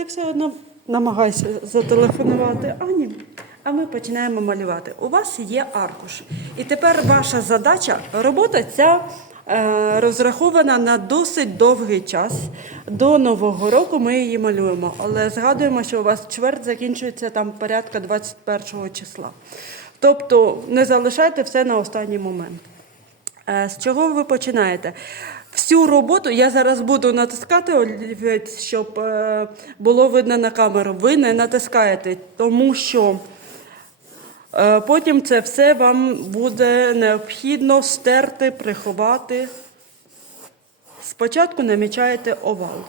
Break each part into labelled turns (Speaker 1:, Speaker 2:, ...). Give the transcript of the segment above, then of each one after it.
Speaker 1: Ти все одно намагайся зателефонувати Ані, а ми починаємо малювати. У вас є аркуш. І тепер ваша задача, робота ця е, розрахована на досить довгий час. До Нового року ми її малюємо. Але згадуємо, що у вас чверть закінчується там порядка 21 числа. Тобто не залишайте все на останній момент. Е, З чого ви починаєте? Всю роботу я зараз буду натискати щоб е, було видно на камеру. Ви не натискаєте, тому що е, потім це все вам буде необхідно стерти, приховати. Спочатку намічаєте овал.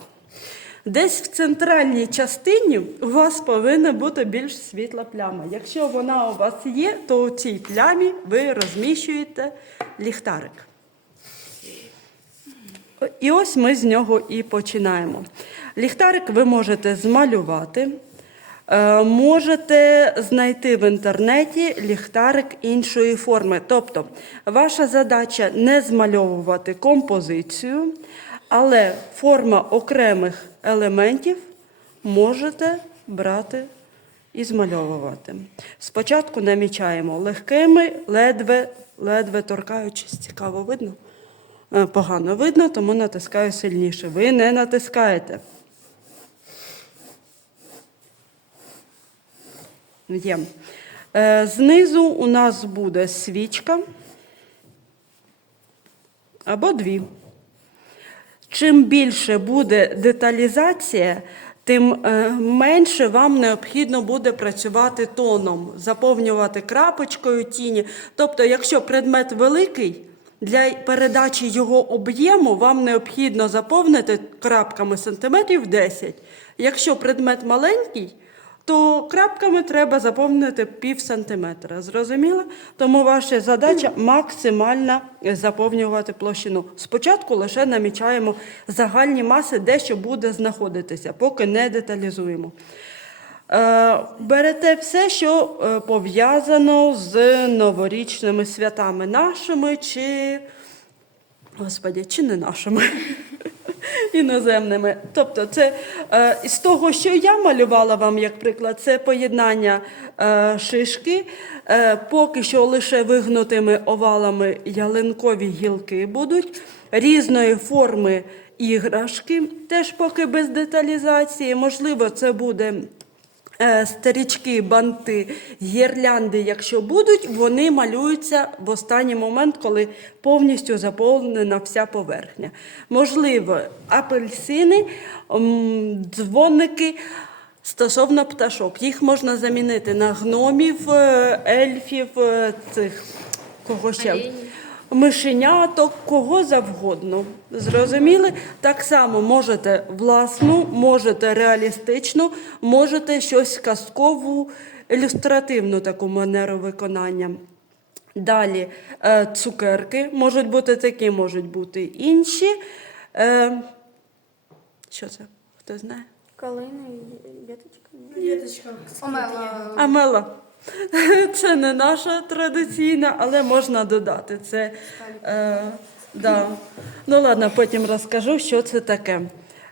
Speaker 1: Десь в центральній частині у вас повинна бути більш світла пляма. Якщо вона у вас є, то у цій плямі ви розміщуєте ліхтарик. І ось ми з нього і починаємо. Ліхтарик ви можете змалювати, е, можете знайти в інтернеті ліхтарик іншої форми. Тобто, ваша задача не змальовувати композицію, але форма окремих елементів можете брати і змальовувати. Спочатку намічаємо легкими, ледве, ледве торкаючись. Цікаво видно? Е, Погано видно, тому натискаю сильніше. Ви не натискаєте. Є. Е, Знизу у нас буде свічка або дві. Чим більше буде деталізація, тим е, менше вам необхідно буде працювати тоном, заповнювати крапочкою тіні. Тобто, якщо предмет великий, для передачі його об'єму вам необхідно заповнити крапками сантиметрів 10. Якщо предмет маленький, то крапками треба заповнити пів сантиметра. Зрозуміло? Тому ваша задача максимально заповнювати площину. Спочатку лише намічаємо загальні маси, де що буде знаходитися, поки не деталізуємо. Е, Берете все, що е, пов'язано з новорічними святами нашими чи, господі, чи не нашими. Іноземними. Тобто, це е, з того, що я малювала вам, як приклад, це поєднання шишки, поки що лише вигнутими овалами ялинкові гілки будуть, різної форми іграшки, теж поки без деталізації. Можливо, це буде старічки, банти, гірлянди, якщо будуть, вони малюються в останній момент, коли повністю заповнена вся поверхня. Можливо, апельсини, дзвоники. Стосовно пташок, їх можна замінити на гномів, е, ельфів, е, цих кого ще. Мишеняток, кого завгодно. Зрозуміли? Так само можете власну, можете реалістичну, можете щось казкову, ілюстративну таку манеру виконання. Далі е, цукерки можуть бути такі, можуть бути інші. Е, що це? Хто знає?
Speaker 2: Калина і веточка.
Speaker 3: Веточка.
Speaker 2: Омела.
Speaker 1: Амела. Це не наша традиційна, але можна додати. Це, е, да. Ну ладно, потім розкажу, що це таке.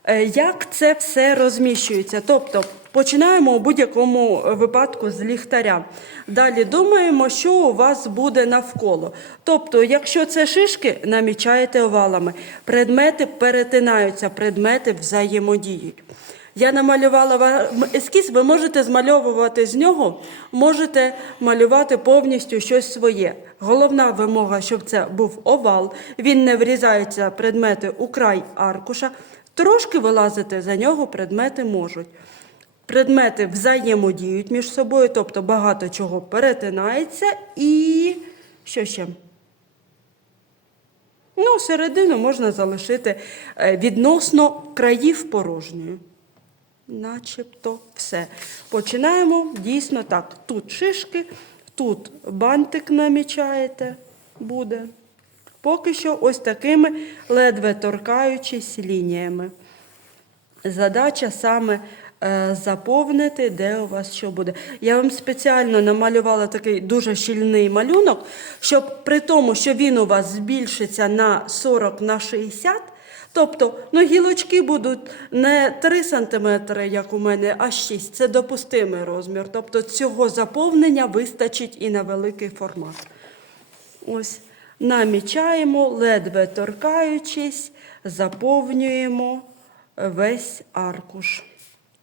Speaker 1: Е, як це все розміщується? Тобто починаємо у будь-якому випадку з ліхтаря. Далі думаємо, що у вас буде навколо. Тобто, якщо це шишки, намічаєте овалами. Предмети перетинаються, предмети взаємодіють. Я намалювала вам ескіз, ви можете змальовувати з нього, можете малювати повністю щось своє. Головна вимога, щоб це був овал, він не врізається предмети у край аркуша. Трошки вилазити за нього предмети можуть. Предмети взаємодіють між собою, тобто багато чого перетинається і що ще? Ну, середину можна залишити е, відносно країв порожньою. Начебто все. Починаємо дійсно так. Тут шишки, тут бантик намічаєте, буде. Поки що ось такими ледве торкаючись лініями. Задача саме е, заповнити, де у вас що буде. Я вам спеціально намалювала такий дуже щільний малюнок, щоб при тому, що він у вас збільшиться на 40 на 60, Тобто, ну, гілочки будуть не 3 см, як у мене, а 6. Це допустимий розмір. Тобто цього заповнення вистачить і на великий формат. Ось, намічаємо, ледве торкаючись, заповнюємо весь аркуш.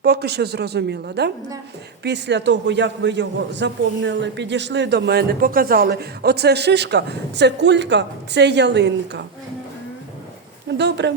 Speaker 1: Поки що зрозуміло, да?
Speaker 2: Да.
Speaker 1: Після того, як ви його заповнили, підійшли до мене, показали, оце шишка, це кулька, це ялинка. Добре.